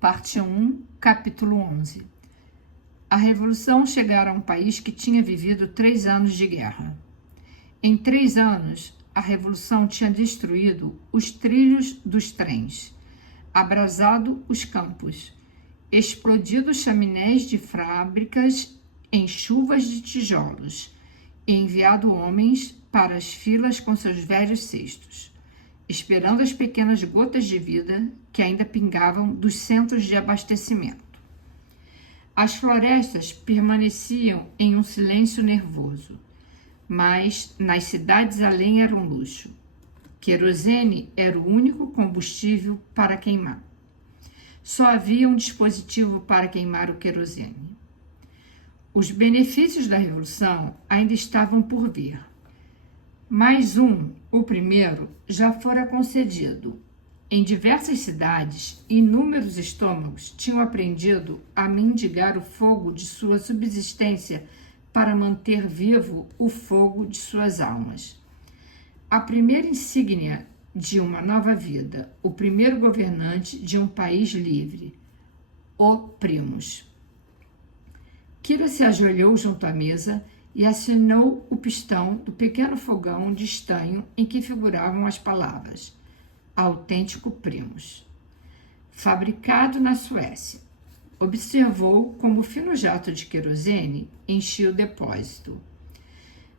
Parte 1, capítulo 11. A Revolução chegara a um país que tinha vivido 3 anos de guerra. Em 3 anos, a Revolução tinha destruído os trilhos dos trens, abrasado os campos, explodido chaminés de fábricas em chuvas de tijolos e enviado homens para as filas com seus velhos cestos, esperando as pequenas gotas de vida que ainda pingavam dos centros de abastecimento. As florestas permaneciam em um silêncio nervoso, mas nas cidades a lenha era um luxo. Querosene era o único combustível para queimar. Só havia um dispositivo para queimar o querosene. Os benefícios da Revolução ainda estavam por vir. Mais um, o primeiro, já fora concedido. Em diversas cidades, inúmeros estômagos tinham aprendido a mendigar o fogo de sua subsistência para manter vivo o fogo de suas almas. A primeira insígnia de uma nova vida, o primeiro governante de um país livre, o Primus. Kira se ajoelhou junto à mesa e acionou o pistão do pequeno fogão de estanho em que figuravam as palavras autêntico Primus. Fabricado na Suécia. Observou como o fino jato de querosene enchia o depósito.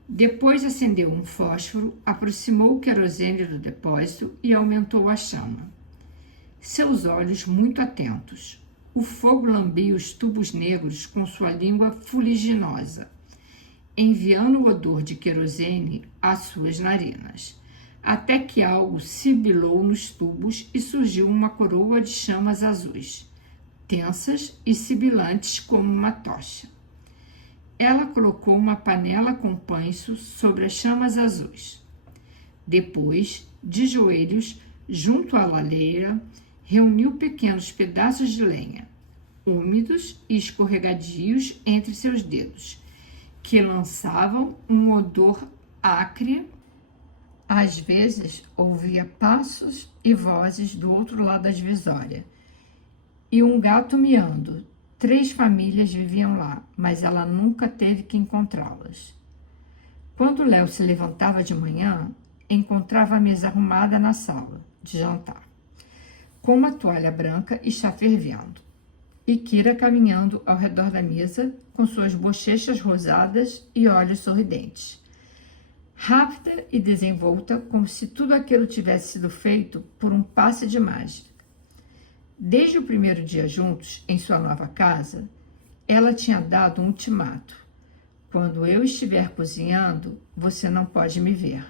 Depois acendeu um fósforo, aproximou o querosene do depósito e aumentou a chama. Seus olhos muito atentos. O fogo lambia os tubos negros com sua língua fuliginosa, enviando o odor de querosene às suas narinas, até que algo sibilou nos tubos e surgiu uma coroa de chamas azuis, tensas e sibilantes como uma tocha. Ela colocou uma panela com pães sobre as chamas azuis. Depois, de joelhos, junto à lareira, reuniu pequenos pedaços de lenha, úmidos e escorregadios entre seus dedos, que lançavam um odor acre. Às vezes, ouvia passos e vozes do outro lado da divisória, e um gato miando. 3 famílias viviam lá, mas ela nunca teve que encontrá-las. Quando Léo se levantava de manhã, encontrava a mesa arrumada na sala de jantar, com uma toalha branca e chá fervendo, e Kira caminhando ao redor da mesa com suas bochechas rosadas e olhos sorridentes, rápida e desenvolta, como se tudo aquilo tivesse sido feito por um passe de mágica. Desde o primeiro dia juntos, em sua nova casa, ela tinha dado um ultimato. Quando eu estiver cozinhando, você não pode me ver.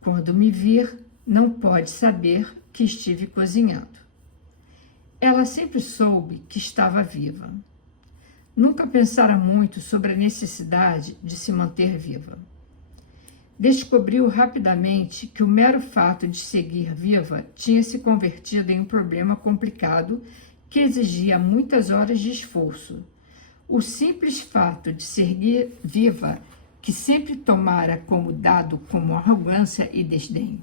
Quando me vir, não pode saber que estive cozinhando. Ela sempre soube que estava viva. Nunca pensara muito sobre a necessidade de se manter viva. Descobriu rapidamente que o mero fato de seguir viva tinha se convertido em um problema complicado que exigia muitas horas de esforço. O simples fato de seguir viva, que sempre tomara como dado como arrogância e desdém.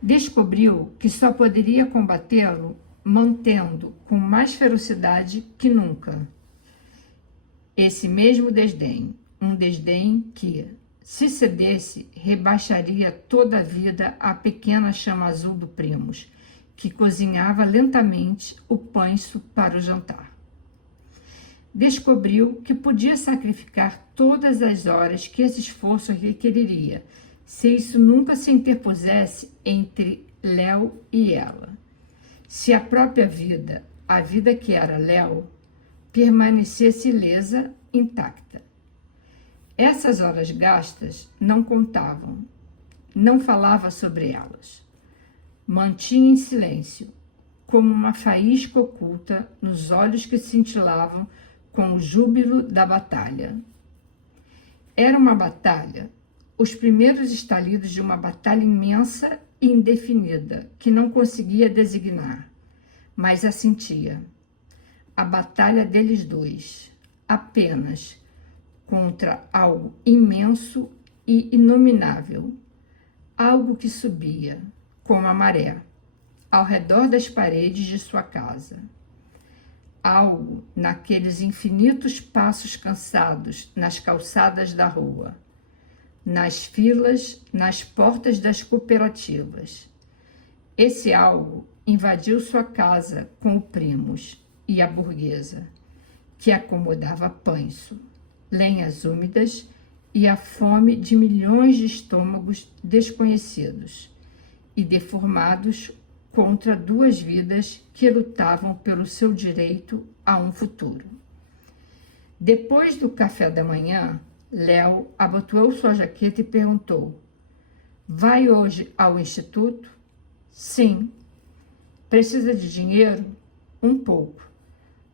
Descobriu que só poderia combatê-lo mantendo com mais ferocidade que nunca esse mesmo desdém, um desdém que, se cedesse, rebaixaria toda a vida à pequena chama azul do Primus, que cozinhava lentamente o pães para o jantar. Descobriu que podia sacrificar todas as horas que esse esforço requeriria, se isso nunca se interpusesse entre Léo e ela. Se a própria vida, a vida que era Léo, permanecesse ilesa, intacta. Essas horas gastas não contavam, não falava sobre elas. Mantinha em silêncio, como uma faísca oculta nos olhos que cintilavam com o júbilo da batalha. Era uma batalha, os primeiros estalidos de uma batalha imensa e indefinida, que não conseguia designar, mas a sentia. A batalha deles dois, apenas, contra algo imenso e inominável, algo que subia, como a maré, ao redor das paredes de sua casa. algo naqueles infinitos passos cansados nas calçadas da rua, nas filas, nas portas das cooperativas. Esse algo invadiu sua casa com o primos e a burguesa, que acomodava pães, lenhas úmidas e a fome de milhões de estômagos desconhecidos e deformados contra duas vidas que lutavam pelo seu direito a um futuro. Depois do café da manhã, Léo abotoou sua jaqueta e perguntou: "Vai hoje ao instituto?" "Sim." "Precisa de dinheiro?" "Um pouco."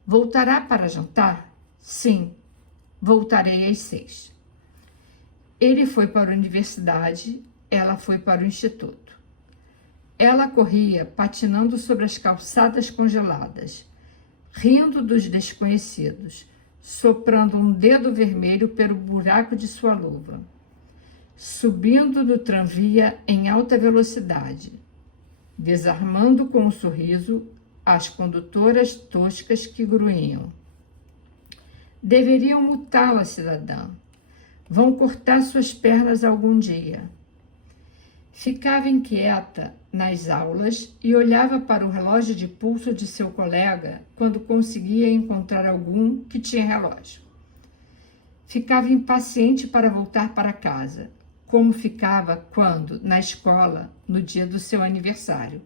"Voltará para jantar?" "Sim, voltarei às 6." Ele foi para a universidade, ela foi para o instituto. Ela corria patinando sobre as calçadas congeladas, rindo dos desconhecidos, soprando um dedo vermelho pelo buraco de sua luva, subindo no tranvia em alta velocidade, desarmando com um sorriso as condutoras toscas que grunhiam. Deveriam multá-la, cidadã. Vão cortar suas pernas algum dia. Ficava inquieta nas aulas e olhava para o relógio de pulso de seu colega quando conseguia encontrar algum que tinha relógio. Ficava impaciente para voltar para casa, como ficava quando, na escola, no dia do seu aniversário,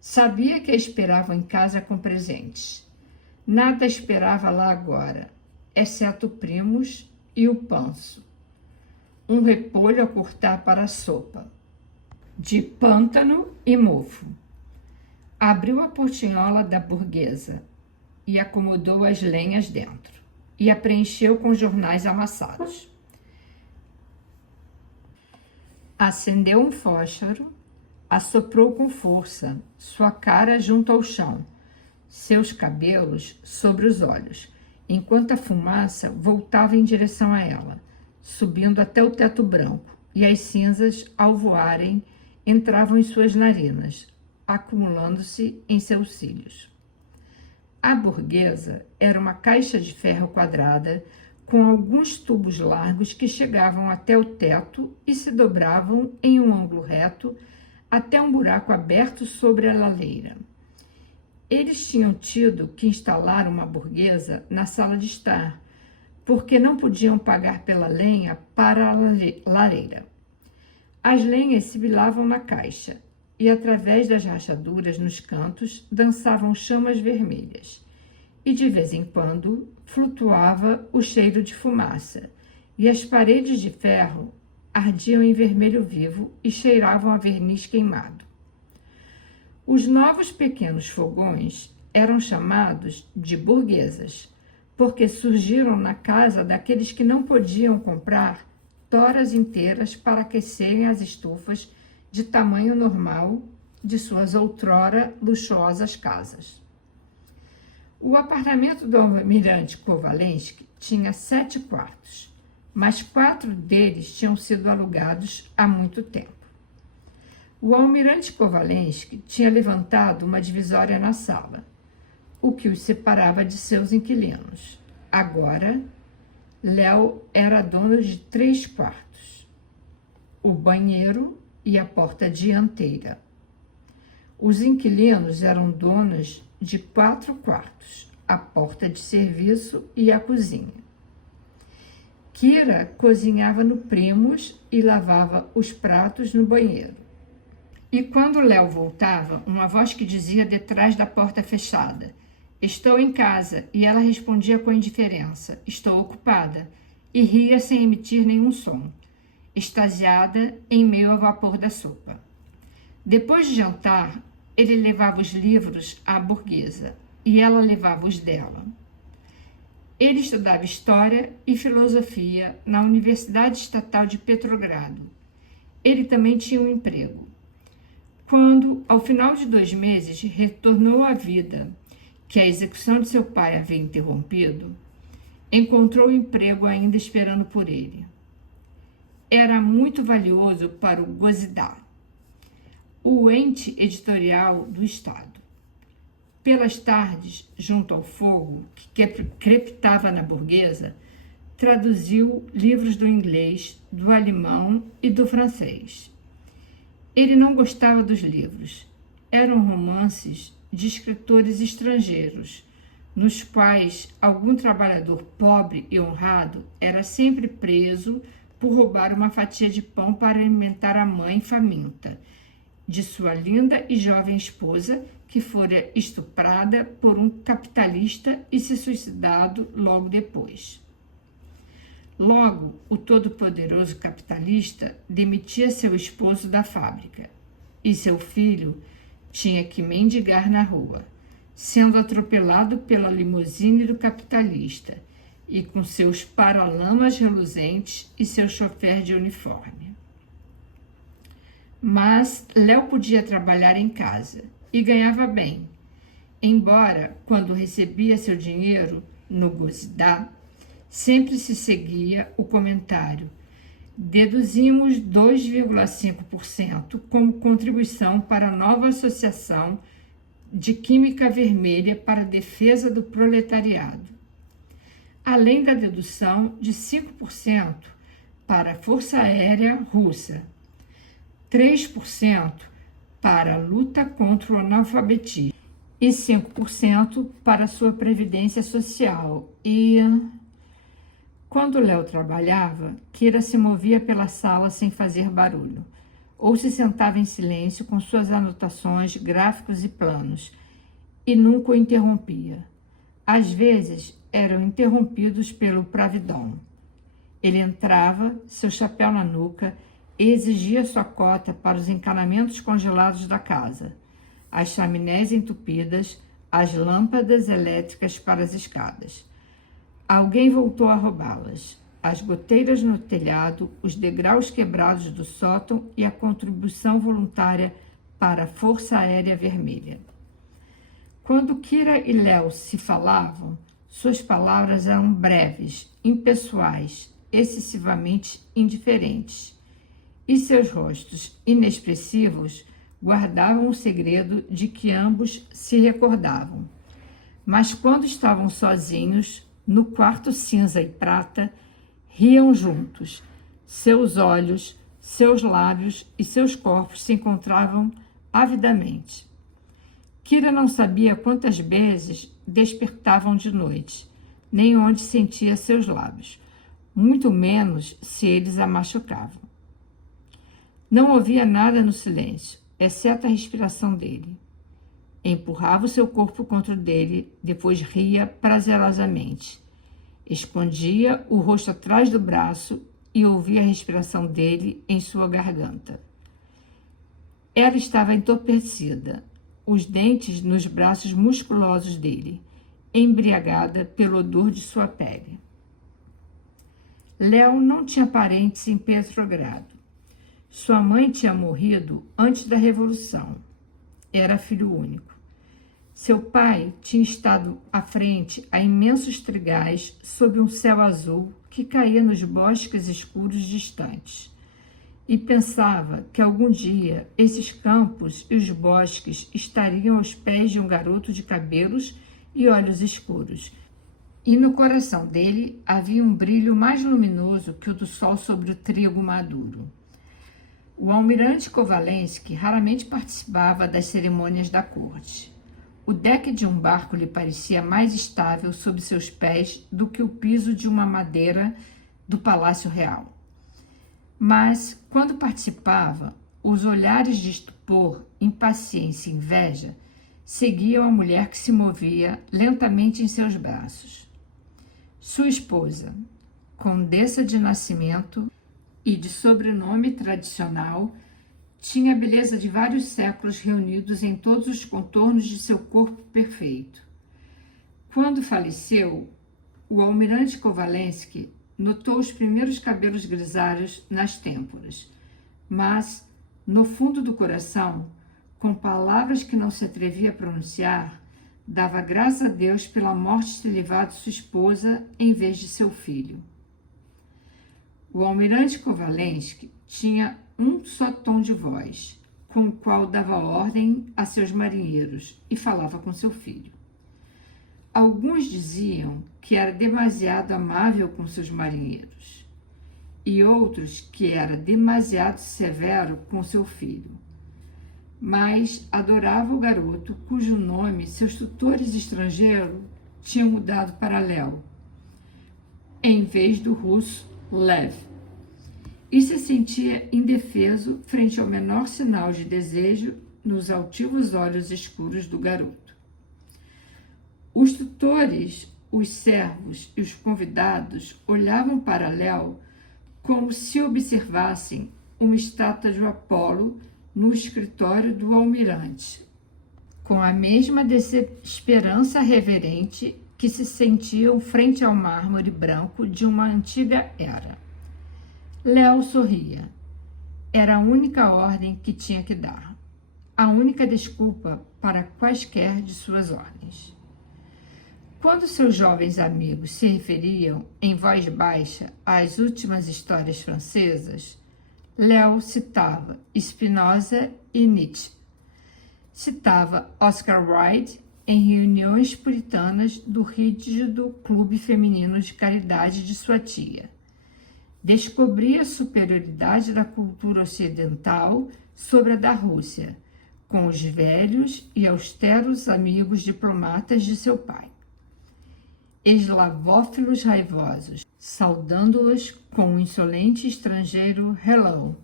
sabia que a esperavam em casa com presentes. Nada esperava lá agora, exceto primos e o panço. Um repolho a cortar para a sopa, de pântano e mofo. Abriu a portinhola da burguesa e acomodou as lenhas dentro, e a preencheu com jornais amassados. Acendeu um fósforo, assoprou com força, sua cara junto ao chão, seus cabelos sobre os olhos, enquanto a fumaça voltava em direção a ela, subindo até o teto branco, e as cinzas, ao voarem, entravam em suas narinas, acumulando-se em seus cílios. A burguesa era uma caixa de ferro quadrada com alguns tubos largos que chegavam até o teto e se dobravam em um ângulo reto até um buraco aberto sobre a lareira. Eles tinham tido que instalar uma burguesa na sala de estar, porque não podiam pagar pela lenha para a lareira. As lenhas sibilavam na caixa e, através das rachaduras nos cantos, dançavam chamas vermelhas. E, de vez em quando, flutuava o cheiro de fumaça, e as paredes de ferro ardiam em vermelho vivo e cheiravam a verniz queimado. Os novos pequenos fogões eram chamados de burguesas, porque surgiram na casa daqueles que não podiam comprar toras inteiras para aquecerem as estufas de tamanho normal de suas outrora luxuosas casas. O apartamento do almirante Kovalensky tinha 7 quartos, mas 4 deles tinham sido alugados há muito tempo. O almirante Kovalensky tinha levantado uma divisória na sala, o que os separava de seus inquilinos. Agora, Léo era dono de 3 quartos, o banheiro e a porta dianteira. Os inquilinos eram donos de 4 quartos, a porta de serviço e a cozinha. Kira cozinhava no Primos e lavava os pratos no banheiro. E quando Léo voltava, uma voz que dizia detrás da porta fechada: "Estou em casa", e ela respondia com indiferença: "Estou ocupada", e ria sem emitir nenhum som, extasiada em meio ao vapor da sopa. Depois de jantar, ele levava os livros à burguesa e ela levava os dela. Ele estudava História e Filosofia na Universidade Estatal de Petrogrado. Ele também tinha um emprego. Quando, ao final de 2 meses, retornou à vida que a execução de seu pai havia interrompido, encontrou o emprego ainda esperando por ele. Era muito valioso para o Gozidá, o ente editorial do Estado. Pelas tardes, junto ao fogo que crepitava na burguesa, traduziu livros do inglês, do alemão e do francês. Ele não gostava dos livros. Eram romances de escritores estrangeiros, nos quais algum trabalhador pobre e honrado era sempre preso por roubar uma fatia de pão para alimentar a mãe faminta de sua linda e jovem esposa, que fora estuprada por um capitalista e se suicidado logo depois. Logo, o todo-poderoso capitalista demitia seu esposo da fábrica e seu filho tinha que mendigar na rua, sendo atropelado pela limusine do capitalista e com seus paralamas reluzentes e seu chofer de uniforme. Mas Léo podia trabalhar em casa e ganhava bem, embora, quando recebia seu dinheiro no Gozidá, sempre se seguia o comentário: deduzimos 2,5% como contribuição para a nova Associação de Química Vermelha para a Defesa do Proletariado, além da dedução de 5% para a Força Aérea Russa, 3% para a luta contra o analfabetismo e 5% para a sua previdência social. E quando Léo trabalhava, Kira se movia pela sala sem fazer barulho, ou se sentava em silêncio com suas anotações, gráficos e planos, e nunca o interrompia. Às vezes, eram interrompidos pelo Pravidon. Ele entrava, seu chapéu na nuca, e exigia sua cota para os encanamentos congelados da casa, as chaminés entupidas, as lâmpadas elétricas para as escadas. Alguém voltou a roubá-las. As goteiras no telhado, os degraus quebrados do sótão e a contribuição voluntária para a Força Aérea Vermelha. Quando Kira e Léo se falavam, suas palavras eram breves, impessoais, excessivamente indiferentes, e seus rostos inexpressivos guardavam o segredo de que ambos se recordavam. Mas quando estavam sozinhos, no quarto cinza e prata, riam juntos. Seus olhos, seus lábios e seus corpos se encontravam avidamente. Kira não sabia quantas vezes despertavam de noite, nem onde sentia seus lábios, muito menos se eles a machucavam. Não ouvia nada no silêncio, exceto a respiração dele. Empurrava o seu corpo contra o dele, depois ria prazerosamente. Escondia o rosto atrás do braço e ouvia a respiração dele em sua garganta. Ela estava entorpecida, os dentes nos braços musculosos dele, embriagada pelo odor de sua pele. Léo não tinha parentes em Petrogrado. Sua mãe tinha morrido antes da Revolução. Era filho único. Seu pai tinha estado à frente a imensos trigais sob um céu azul que caía nos bosques escuros distantes. E pensava que algum dia esses campos e os bosques estariam aos pés de um garoto de cabelos e olhos escuros. E no coração dele havia um brilho mais luminoso que o do sol sobre o trigo maduro. O almirante Kovalensky raramente participava das cerimônias da corte. O deck de um barco lhe parecia mais estável sob seus pés do que o piso de uma madeira do Palácio Real. Mas, quando participava, os olhares de estupor, impaciência e inveja seguiam a mulher que se movia lentamente em seus braços. Sua esposa, condessa de nascimento e de sobrenome tradicional, tinha a beleza de vários séculos reunidos em todos os contornos de seu corpo perfeito. Quando faleceu, o almirante Kovalensky notou os primeiros cabelos grisalhos nas têmporas, mas, no fundo do coração, com palavras que não se atrevia a pronunciar, dava graças a Deus pela morte de ter levado sua esposa em vez de seu filho. O almirante Kovalensky tinha um só tom de voz, com o qual dava ordem a seus marinheiros e falava com seu filho. Alguns diziam que era demasiado amável com seus marinheiros, e outros que era demasiado severo com seu filho. Mas adorava o garoto, cujo nome seus tutores estrangeiros tinham mudado para Léo, em vez do russo Lev, e se sentia indefeso frente ao menor sinal de desejo nos altivos olhos escuros do garoto. Os tutores, os servos e os convidados olhavam para Léo como se observassem uma estátua de Apolo no escritório do almirante, com a mesma desesperança reverente que se sentiam frente ao mármore branco de uma antiga era. Léo sorria. Era a única ordem que tinha que dar, a única desculpa para quaisquer de suas ordens. Quando seus jovens amigos se referiam em voz baixa às últimas histórias francesas, Léo citava Spinoza e Nietzsche. Citava Oscar Wilde em reuniões puritanas do rígido clube feminino de caridade de sua tia. Descobria a superioridade da cultura ocidental sobre a da Rússia, com os velhos e austeros amigos diplomatas de seu pai. Eslavófilos raivosos, saudando-os com um insolente estrangeiro hello.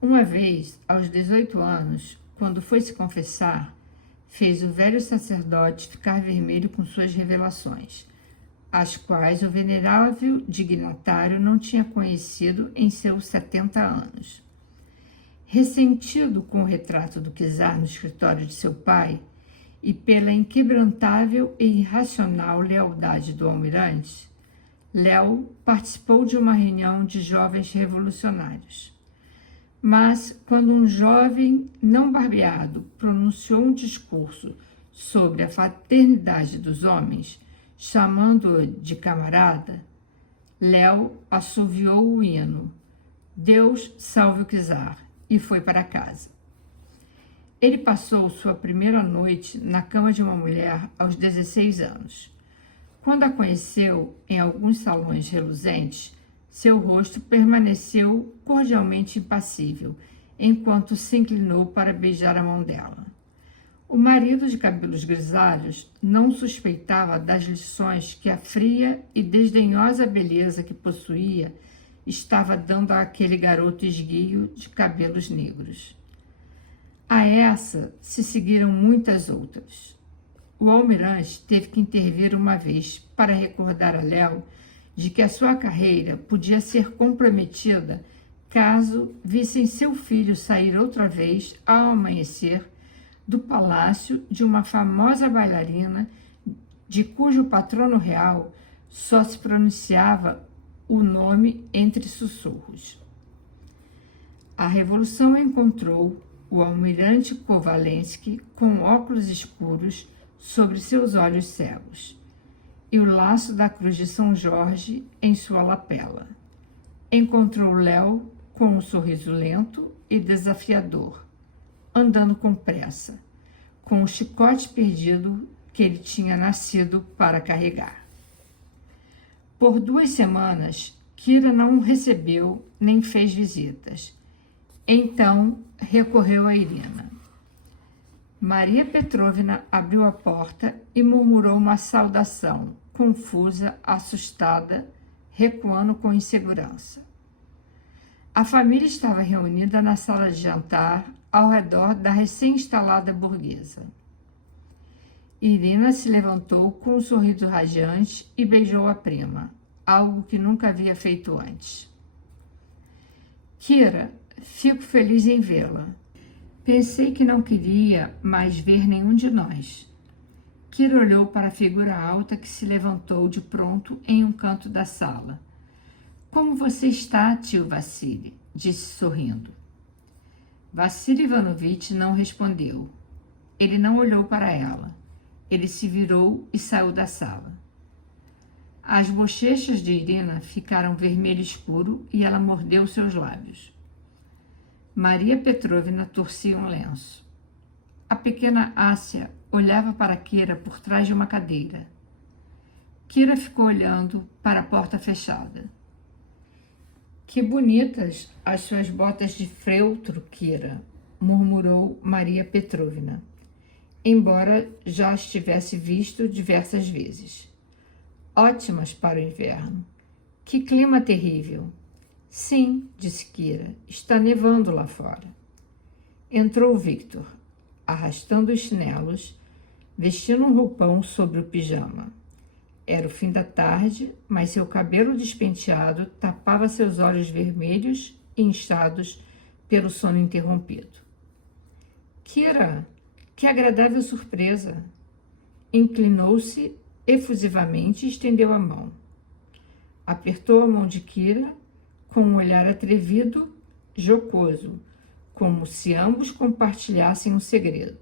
Uma vez, aos 18 anos, quando foi se confessar, fez o velho sacerdote ficar vermelho com suas revelações, as quais o venerável dignatário não tinha conhecido em seus 70 anos. Ressentido com o retrato do czar no escritório de seu pai, e pela inquebrantável e irracional lealdade do almirante, Léo participou de uma reunião de jovens revolucionários. Mas, quando um jovem não barbeado pronunciou um discurso sobre a fraternidade dos homens, chamando-o de camarada, Léo assoviou o hino Deus salve o czar e foi para casa. Ele passou sua primeira noite na cama de uma mulher aos 16 anos. Quando a conheceu em alguns salões reluzentes, seu rosto permaneceu cordialmente impassível, enquanto se inclinou para beijar a mão dela. O marido de cabelos grisalhos não suspeitava das lições que a fria e desdenhosa beleza que possuía estava dando àquele garoto esguio de cabelos negros. A essa se seguiram muitas outras. O almirante teve que intervir uma vez para recordar a Léo de que a sua carreira podia ser comprometida caso vissem seu filho sair outra vez ao amanhecer do palácio de uma famosa bailarina de cujo patrono real só se pronunciava o nome entre sussurros. A revolução encontrou o almirante Kovalensky com óculos escuros sobre seus olhos cegos e o laço da cruz de São Jorge em sua lapela. Encontrou Léo com um sorriso lento e desafiador, andando com pressa, com o chicote perdido que ele tinha nascido para carregar. Por 2 semanas, Kira não o recebeu nem fez visitas. Então, recorreu a Irina. Maria Petrovna abriu a porta e murmurou uma saudação, confusa, assustada, recuando com insegurança. A família estava reunida na sala de jantar, ao redor da recém-instalada burguesa. Irina se levantou com um sorriso radiante e beijou a prima, algo que nunca havia feito antes. Kira, fico feliz em vê-la. Pensei que não queria mais ver nenhum de nós. Kira olhou para a figura alta que se levantou de pronto em um canto da sala. Como você está, tio Vassili? Disse sorrindo. Vassili Ivanovitch não respondeu. Ele não olhou para ela. Ele se virou e saiu da sala. As bochechas de Irina ficaram vermelho escuro e ela mordeu seus lábios. Maria Petrovna torcia um lenço. A pequena Ásia olhava para Kira por trás de uma cadeira. Kira ficou olhando para a porta fechada. Que bonitas as suas botas de feltro, Kira, murmurou Maria Petrovna, embora já as tivesse visto diversas vezes. Ótimas para o inverno. Que clima terrível. Sim, disse Kira, está nevando lá fora. Entrou Victor, arrastando os chinelos, vestindo um roupão sobre o pijama. Era o fim da tarde, mas seu cabelo despenteado tapava seus olhos vermelhos e inchados pelo sono interrompido. Kira, que agradável surpresa! Inclinou-se efusivamente e estendeu a mão. Apertou a mão de Kira com um olhar atrevido, jocoso, como se ambos compartilhassem um segredo.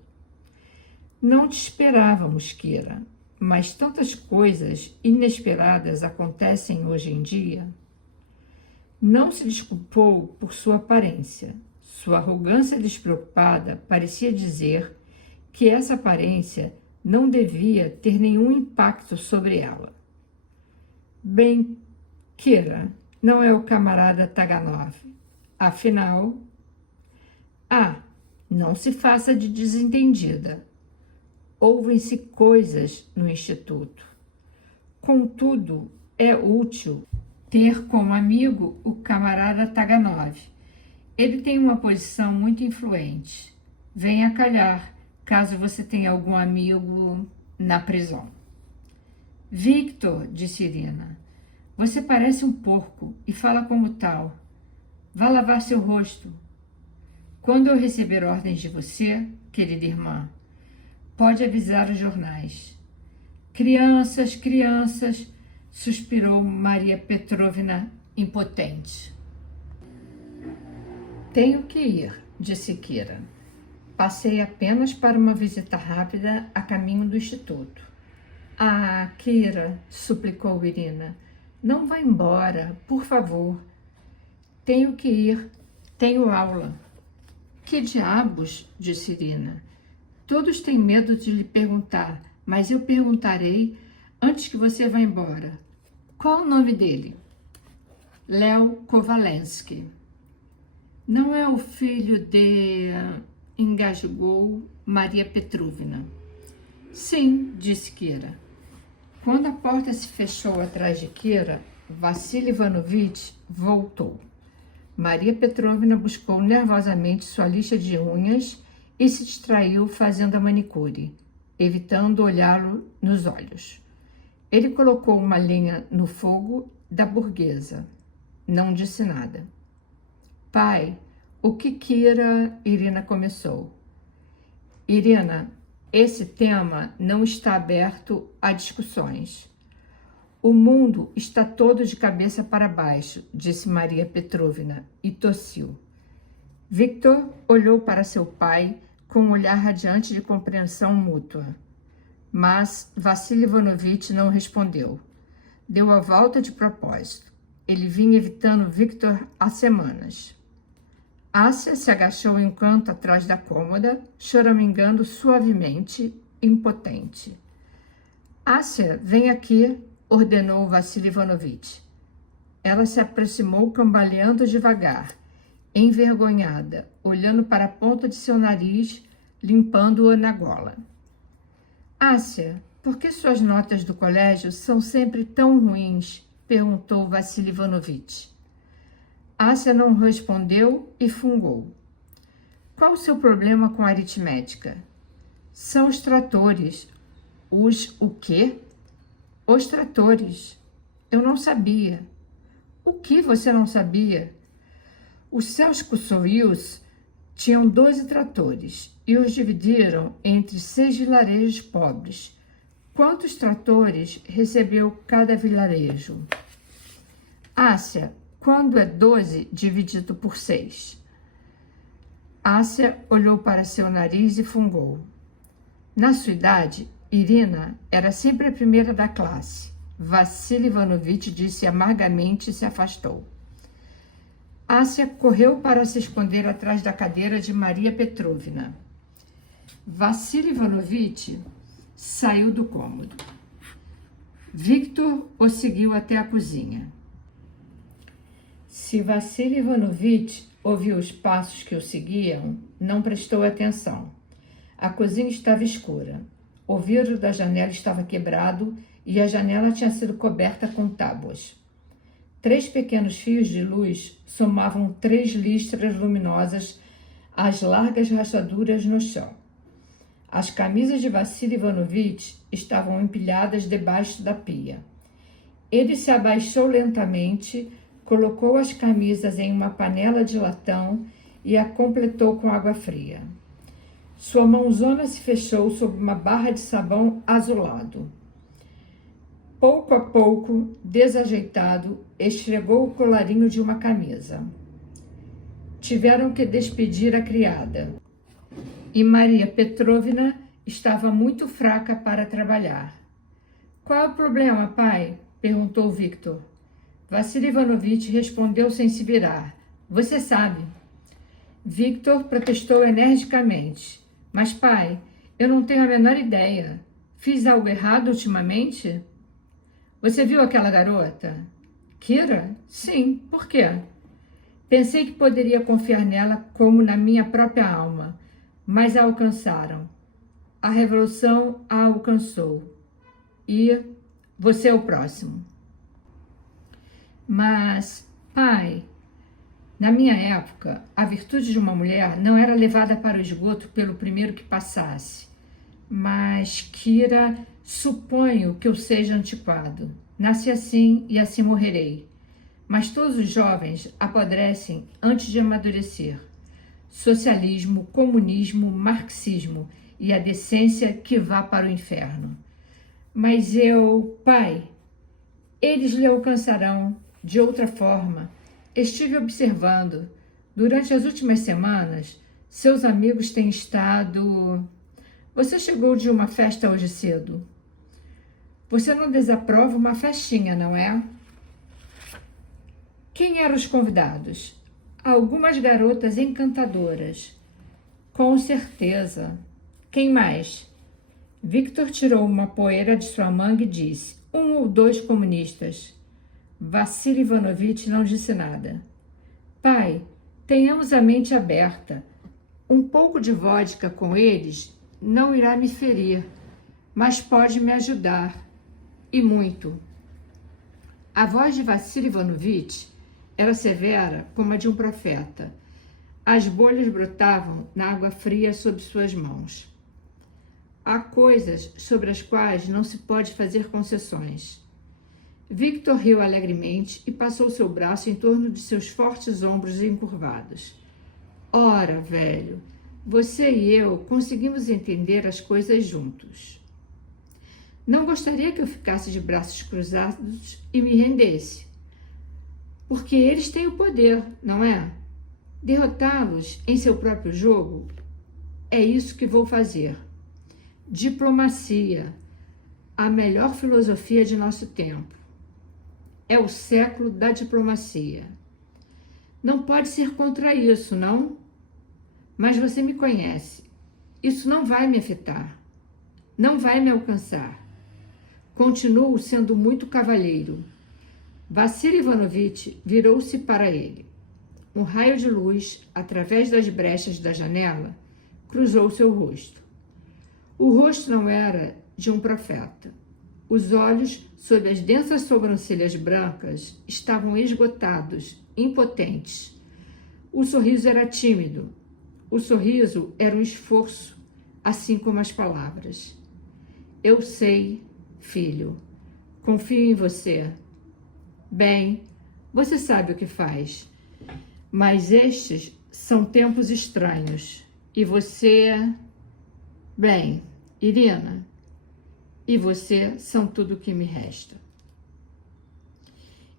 Não te esperávamos, Kira, mas tantas coisas inesperadas acontecem hoje em dia. Não se desculpou por sua aparência. Sua arrogância despreocupada parecia dizer que essa aparência não devia ter nenhum impacto sobre ela. Bem, Kira, não é o camarada Taganov. Afinal... não se faça de desentendida. Ouvem-se coisas no Instituto. Contudo, é útil ter como amigo o camarada Taganov. Ele tem uma posição muito influente. Venha calhar, caso você tenha algum amigo na prisão. Victor, disse Irina, você parece um porco e fala como tal. Vá lavar seu rosto. Quando eu receber ordens de você, querida irmã, pode avisar os jornais. Crianças, crianças, suspirou Maria Petrovna impotente. Tenho que ir, disse Kira. Passei apenas para uma visita rápida a caminho do instituto. Kira, suplicou Irina, não vá embora, por favor. Tenho que ir, tenho aula. Que diabos, disse Irina. Todos têm medo de lhe perguntar, mas eu perguntarei antes que você vá embora. Qual o nome dele? Leo Kovalensky. Não é o filho de... engasgou Maria Petrovna. Sim, disse Kira. Quando a porta se fechou atrás de Kira, Vassili Ivanovich voltou. Maria Petrovna buscou nervosamente sua lixa de unhas e se distraiu fazendo a manicure, evitando olhá-lo nos olhos. Ele colocou uma lenha no fogo da burguesa. Não disse nada. Pai, o que Kira... Irina começou. Irina, esse tema não está aberto a discussões. O mundo está todo de cabeça para baixo, disse Maria Petrovna e tossiu. Victor olhou para seu pai com um olhar radiante de compreensão mútua. Mas Vassili Ivanovich não respondeu. Deu a volta de propósito. Ele vinha evitando Victor há semanas. Ásia se agachou em um canto atrás da cômoda, choramingando suavemente, impotente. Ásia, vem aqui, ordenou Vassili Ivanovich. Ela se aproximou cambaleando devagar, envergonhada, olhando para a ponta de seu nariz, limpando-o na gola. Ásia, por que suas notas do colégio são sempre tão ruins? Perguntou Vassili Ivanovich. Ásia não respondeu e fungou. Qual o seu problema com a aritmética? São os tratores. Os o quê? Os tratores. Eu não sabia. O que você não sabia? Os seus Kussurius tinham 12 tratores e os dividiram entre 6 vilarejos pobres. Quantos tratores recebeu cada vilarejo? Ásia, quando é 12 dividido por 6? Ásia olhou para seu nariz e fungou. Na sua idade, Irina era sempre a primeira da classe. Vassili Ivanovich disse amargamente e se afastou. Ásia correu para se esconder atrás da cadeira de Maria Petrovna. Vassily Ivanovitch saiu do cômodo. Victor o seguiu até a cozinha. Se Vassily Ivanovitch ouviu os passos que o seguiam, não prestou atenção. A cozinha estava escura. O vidro da janela estava quebrado e a janela tinha sido coberta com tábuas. 3 pequenos fios de luz somavam 3 listras luminosas às largas rachaduras no chão. As camisas de Vassily Ivanovitch estavam empilhadas debaixo da pia. Ele se abaixou lentamente, colocou as camisas em uma panela de latão e a completou com água fria. Sua mãozona se fechou sob uma barra de sabão azulado. Pouco a pouco, desajeitado, esfregou o colarinho de uma camisa. Tiveram que despedir a criada. E Maria Petrovna estava muito fraca para trabalhar. Qual é o problema, pai? Perguntou Victor. Vassily Ivanovitch respondeu sem se virar. Você sabe. Victor protestou energicamente. Mas, pai, eu não tenho a menor ideia. Fiz algo errado ultimamente? Você viu aquela garota? Kira? Sim, por quê? Pensei que poderia confiar nela como na minha própria alma, mas a alcançaram. A revolução a alcançou. E você é o próximo. Mas, pai, na minha época, a virtude de uma mulher não era levada para o esgoto pelo primeiro que passasse. Mas, Kira, suponho que eu seja antiquado. Nasci assim e assim morrerei. Mas todos os jovens apodrecem antes de amadurecer. Socialismo, comunismo, marxismo e a decência que vá para o inferno. Mas pai, eles lhe alcançarão de outra forma. Estive observando. Durante as últimas semanas, seus amigos têm estado... Você chegou de uma festa hoje cedo. Você não desaprova uma festinha, não é? Quem eram os convidados? Algumas garotas encantadoras. Com certeza. Quem mais? Victor tirou uma poeira de sua manga e disse: 1 ou 2 comunistas. Vassily Ivanovitch não disse nada. Pai, tenhamos a mente aberta. Um pouco de vodka com eles não irá me ferir, mas pode me ajudar. E muito. A voz de Vassily Ivanovitch era severa como a de um profeta. As bolhas brotavam na água fria sob suas mãos. Há coisas sobre as quais não se pode fazer concessões. Victor riu alegremente e passou seu braço em torno de seus fortes ombros encurvados. Ora, velho, você e eu conseguimos entender as coisas juntos. Não gostaria que eu ficasse de braços cruzados e me rendesse. Porque eles têm o poder, não é? Derrotá-los em seu próprio jogo? É isso que vou fazer. Diplomacia, a melhor filosofia de nosso tempo. É o século da diplomacia. Não pode ser contra isso, não? Mas você me conhece. Isso não vai me afetar. Não vai me alcançar. Continuo sendo muito cavalheiro. Vassily Ivanovitch virou-se para ele. Um raio de luz, através das brechas da janela, cruzou seu rosto. O rosto não era de um profeta. Os olhos, sob as densas sobrancelhas brancas, estavam esgotados, impotentes. O sorriso era tímido. O sorriso era um esforço, assim como as palavras. Eu sei, filho. Confio em você. Bem, você sabe o que faz. Mas estes são tempos estranhos. E você... Bem, Irina... E você são tudo o que me resta.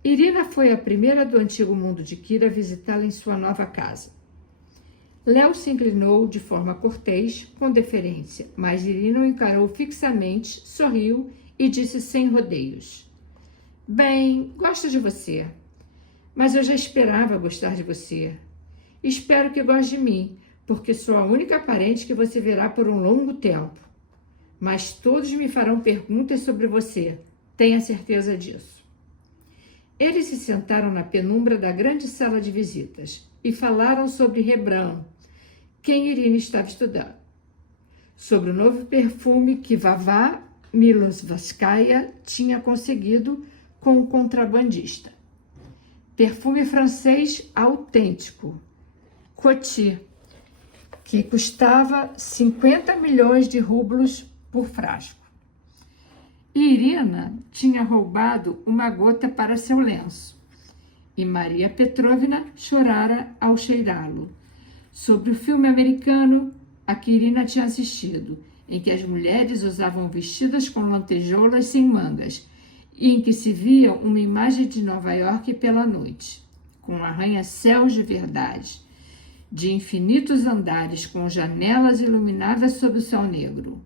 Irina foi a primeira do antigo mundo de Kira a visitá-la em sua nova casa. Léo se inclinou de forma cortês, com deferência, mas Irina o encarou fixamente, sorriu e disse sem rodeios: Bem, gosto de você. Mas eu já esperava gostar de você. Espero que goste de mim, porque sou a única parente que você verá por um longo tempo. Mas todos me farão perguntas sobre você, tenha certeza disso. Eles se sentaram na penumbra da grande sala de visitas e falaram sobre Rembrandt, quem Irina estava estudando, sobre o novo perfume que Vavá Milosvskaya tinha conseguido com um contrabandista. Perfume francês autêntico, Coty, que custava 50 milhões de rublos por frasco. E Irina tinha roubado uma gota para seu lenço. E Maria Petrovna chorara ao cheirá-lo. Sobre o filme americano a que Irina tinha assistido, em que as mulheres usavam vestidas com lantejoulas sem mangas, e em que se via uma imagem de Nova York pela noite, com arranha-céus de verdade, de infinitos andares com janelas iluminadas sob o céu negro.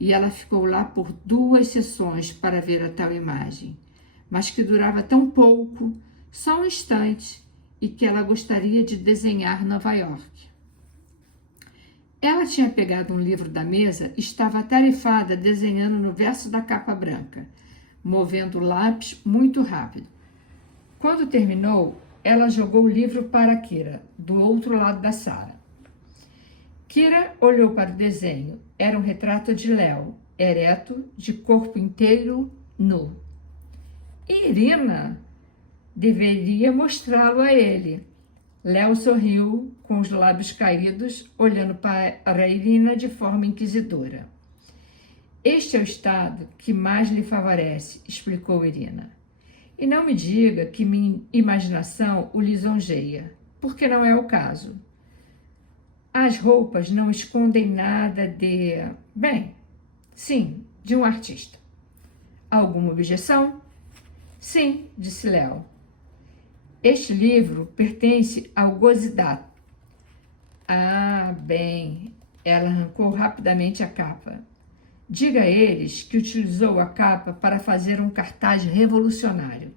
E ela ficou lá por 2 sessões para ver a tal imagem, mas que durava tão pouco, só um instante, e que ela gostaria de desenhar Nova York. Ela tinha pegado um livro da mesa e estava atarefada desenhando no verso da capa branca, movendo o lápis muito rápido. Quando terminou, ela jogou o livro para Kira, do outro lado da sala. Kira olhou para o desenho. Era um retrato de Léo, ereto, de corpo inteiro nu. Irina deveria mostrá-lo a ele. Léo sorriu, com os lábios caídos, olhando para Irina de forma inquisidora. Este é o estado que mais lhe favorece, explicou Irina. E não me diga que minha imaginação o lisonjeia, porque não é o caso. As roupas não escondem nada de... Bem, sim, de um artista. Alguma objeção? Sim, disse Léo. Este livro pertence ao Gosidato. Ah, bem, ela arrancou rapidamente a capa. Diga a eles que utilizou a capa para fazer um cartaz revolucionário.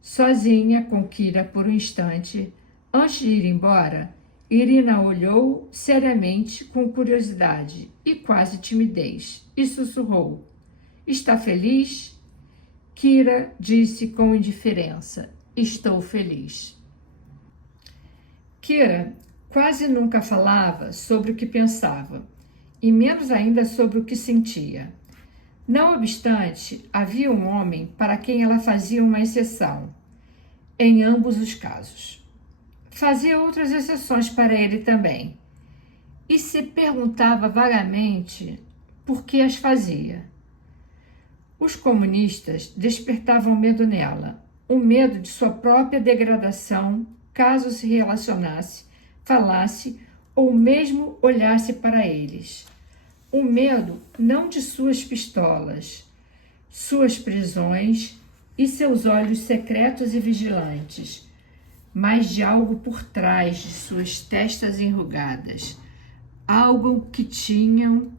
Sozinha com Kira por um instante, antes de ir embora, Irina olhou seriamente com curiosidade e quase timidez e sussurrou. Está feliz? Kira disse com indiferença. Estou feliz. Kira quase nunca falava sobre o que pensava, e menos ainda sobre o que sentia. Não obstante, havia um homem para quem ela fazia uma exceção, em ambos os casos. Fazia outras exceções para ele também, e se perguntava vagamente por que as fazia. Os comunistas despertavam medo nela, o medo de sua própria degradação, caso se relacionasse, falasse ou mesmo olhasse para eles. O medo não de suas pistolas, suas prisões e seus olhos secretos e vigilantes, mas de algo por trás de suas testas enrugadas, algo que tinham,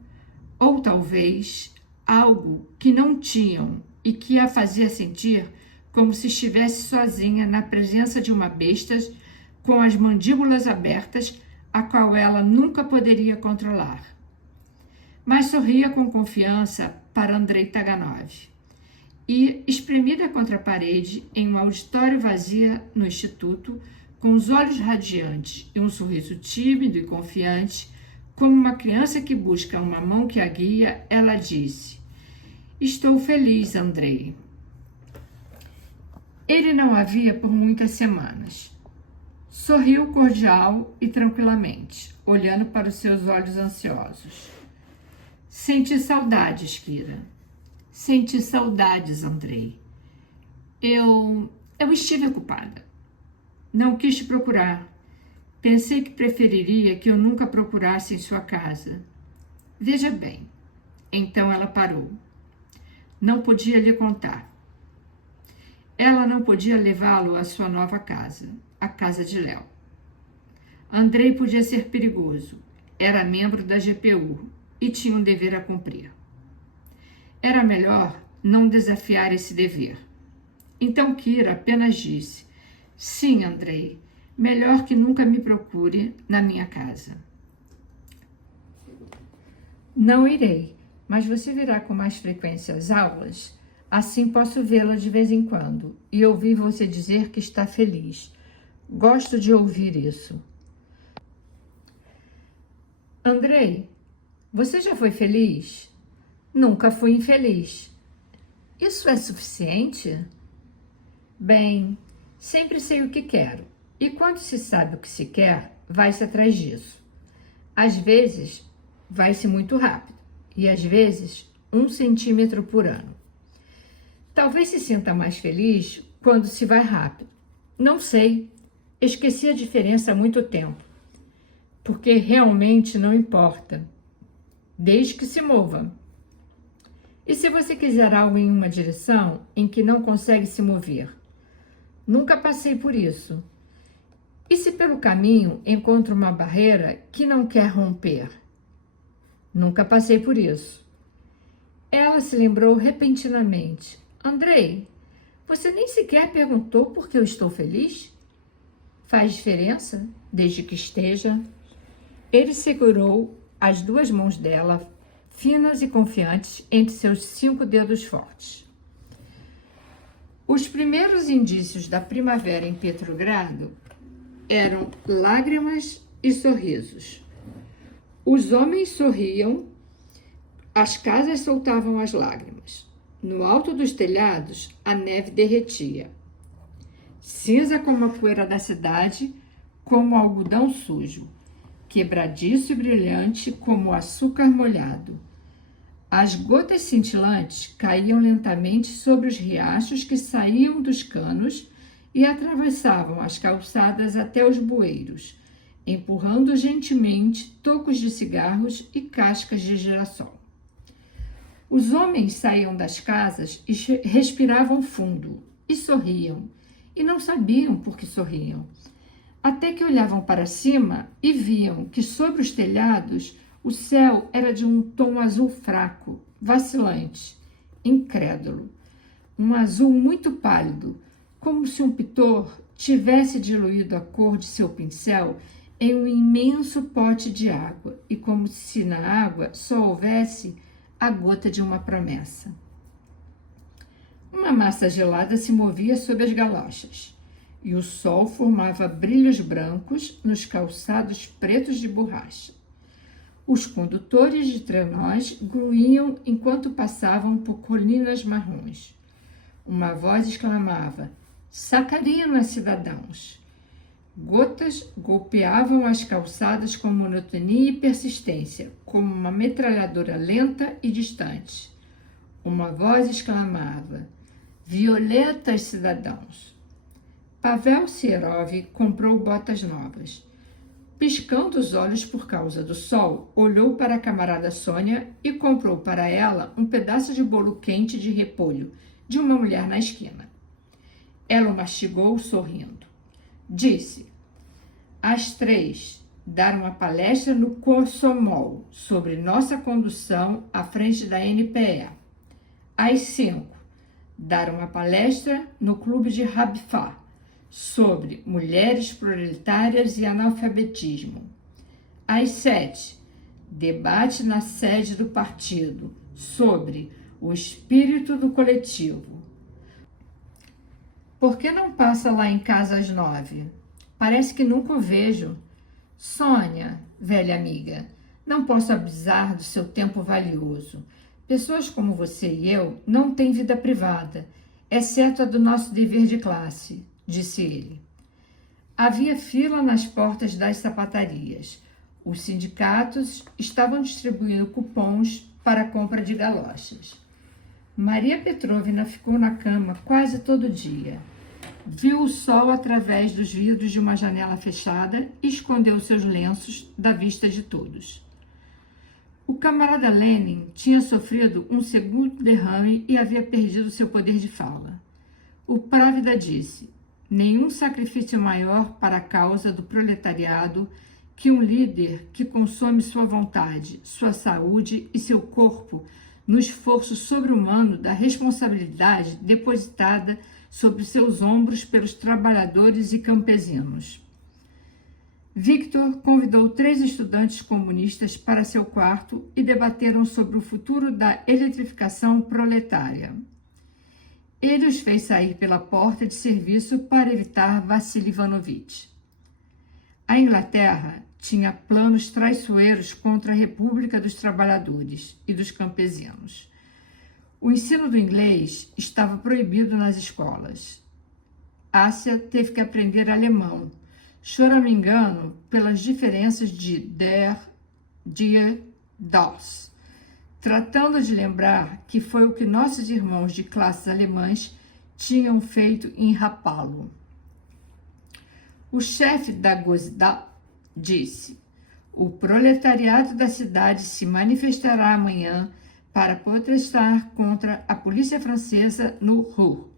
ou talvez algo que não tinham e que a fazia sentir como se estivesse sozinha na presença de uma besta com as mandíbulas abertas, a qual ela nunca poderia controlar. Mas sorria com confiança para Andrei Taganov. E, espremida contra a parede, em um auditório vazio no instituto, com os olhos radiantes e um sorriso tímido e confiante, como uma criança que busca uma mão que a guia, ela disse: Estou feliz, Andrei. Ele não a via por muitas semanas. Sorriu cordial e tranquilamente, olhando para os seus olhos ansiosos. Senti saudades, Kira. Senti saudades, Andrei. Eu estive ocupada. Não quis te procurar. Pensei que preferiria que eu nunca procurasse em sua casa. Veja bem. Então ela parou. Não podia lhe contar. Ela não podia levá-lo à sua nova casa, a casa de Léo. Andrei podia ser perigoso. Era membro da GPU e tinha um dever a cumprir. Era melhor não desafiar esse dever. Então Kira apenas disse: Sim, Andrei. Melhor que nunca me procure na minha casa. Não irei, mas você virá com mais frequência às aulas? Assim posso vê-la de vez em quando e ouvir você dizer que está feliz. Gosto de ouvir isso. Andrei, você já foi feliz? Nunca fui infeliz. Isso é suficiente? Bem, sempre sei o que quero. E quando se sabe o que se quer, vai-se atrás disso. Às vezes, vai-se muito rápido. E às vezes, 1 centímetro por ano. Talvez se sinta mais feliz quando se vai rápido. Não sei. Esqueci a diferença há muito tempo. Porque realmente não importa. Desde que se mova. E se você quiser algo em uma direção em que não consegue se mover? Nunca passei por isso. E se pelo caminho encontro uma barreira que não quer romper? Nunca passei por isso. Ela se lembrou repentinamente. Andrei, você nem sequer perguntou por que eu estou feliz? Faz diferença, desde que esteja. Ele segurou as 2 mãos dela, finas e confiantes, entre seus 5 dedos fortes. Os primeiros indícios da primavera em Petrogrado eram lágrimas e sorrisos. Os homens sorriam, as casas soltavam as lágrimas. No alto dos telhados, a neve derretia. Cinza como a poeira da cidade, como algodão sujo, quebradiço e brilhante como açúcar molhado. As gotas cintilantes caíam lentamente sobre os riachos que saíam dos canos e atravessavam as calçadas até os bueiros, empurrando gentilmente tocos de cigarros e cascas de girassol. Os homens saíam das casas e respiravam fundo, e sorriam, e não sabiam por que sorriam, até que olhavam para cima e viam que sobre os telhados o céu era de um tom azul fraco, vacilante, incrédulo, um azul muito pálido, como se um pintor tivesse diluído a cor de seu pincel em um imenso pote de água e como se na água só houvesse a gota de uma promessa. Uma massa gelada se movia sob as galochas e o sol formava brilhos brancos nos calçados pretos de borracha. Os condutores de trenós gruíam enquanto passavam por colinas marrons. Uma voz exclamava: "Sacarina, cidadãos!" Gotas golpeavam as calçadas com monotonia e persistência, como uma metralhadora lenta e distante. Uma voz exclamava: "Violetas, cidadãos!" Pavel Serov comprou botas novas. Piscando os olhos por causa do sol, olhou para a camarada Sônia e comprou para ela um pedaço de bolo quente de repolho de uma mulher na esquina. Ela o mastigou sorrindo. Disse: "Às 3, dar uma palestra no Komsomol sobre nossa condução à frente da NPE. Às 5, dar uma palestra no Clube de Rabfá sobre mulheres proletárias e analfabetismo. Às 7, debate na sede do partido sobre o espírito do coletivo. Por que não passa lá em casa às 9? Parece que nunca o vejo. Sônia, velha amiga, não posso abusar do seu tempo valioso. Pessoas como você e eu não têm vida privada, exceto a do nosso dever de classe", disse ele. Havia fila nas portas das sapatarias. Os sindicatos estavam distribuindo cupons para a compra de galochas. Maria Petrovna ficou na cama quase todo dia. Viu o sol através dos vidros de uma janela fechada e escondeu seus lenços da vista de todos. O camarada Lenin tinha sofrido um segundo derrame e havia perdido seu poder de fala. O Právida disse: "Nenhum sacrifício maior para a causa do proletariado que um líder que consome sua vontade, sua saúde e seu corpo no esforço sobre-humano da responsabilidade depositada sobre seus ombros pelos trabalhadores e campesinos. Victor convidou 3 estudantes comunistas para seu quarto e debateram sobre o futuro da eletrificação proletária. Ele os fez sair pela porta de serviço para evitar Vassili Ivanovich. A Inglaterra tinha planos traiçoeiros contra a República dos Trabalhadores e dos Campesinos. O ensino do inglês estava proibido nas escolas. Ásia teve que aprender alemão, choramingando pelas diferenças de der, dir, das, tratando de lembrar que foi o que nossos irmãos de classes alemães tinham feito em Rapallo. O chefe da Gosda disse: o proletariado da cidade se manifestará amanhã para protestar contra a polícia francesa no Ruhr.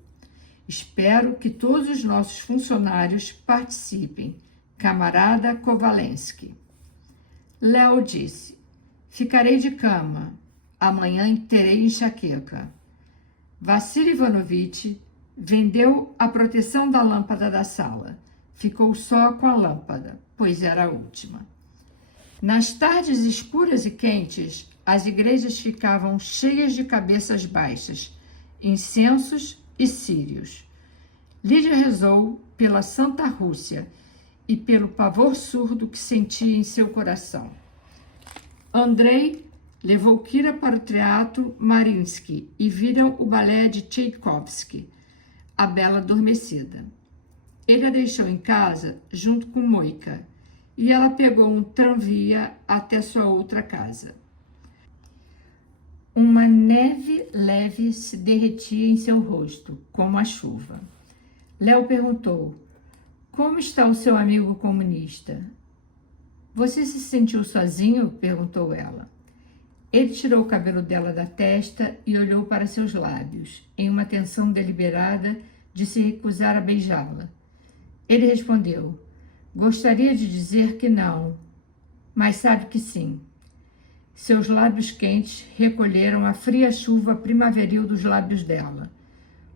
Espero que todos os nossos funcionários participem. Camarada Kovalensky. Léo disse: ficarei de cama. Amanhã terei enxaqueca. Vassili Ivanovich vendeu a proteção da lâmpada da sala. Ficou só com a lâmpada, pois era a última. Nas tardes escuras e quentes, as igrejas ficavam cheias de cabeças baixas, incensos e círios. Lídia rezou pela Santa Rússia e pelo pavor surdo que sentia em seu coração. Andrei levou Kira para o Teatro Mariinsky e viram o balé de Tchaikovsky, A Bela Adormecida. Ele a deixou em casa junto com Moika e ela pegou um tramvia até sua outra casa. Uma neve leve se derretia em seu rosto, como a chuva. Léo perguntou: como está o seu amigo comunista? Você se sentiu sozinho? Perguntou ela. Ele tirou o cabelo dela da testa e olhou para seus lábios, em uma tensão deliberada de se recusar a beijá-la. Ele respondeu: gostaria de dizer que não, mas sabe que sim. Seus lábios quentes recolheram a fria chuva primaveril dos lábios dela.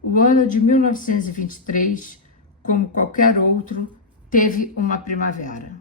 O ano de 1923, como qualquer outro, teve uma primavera.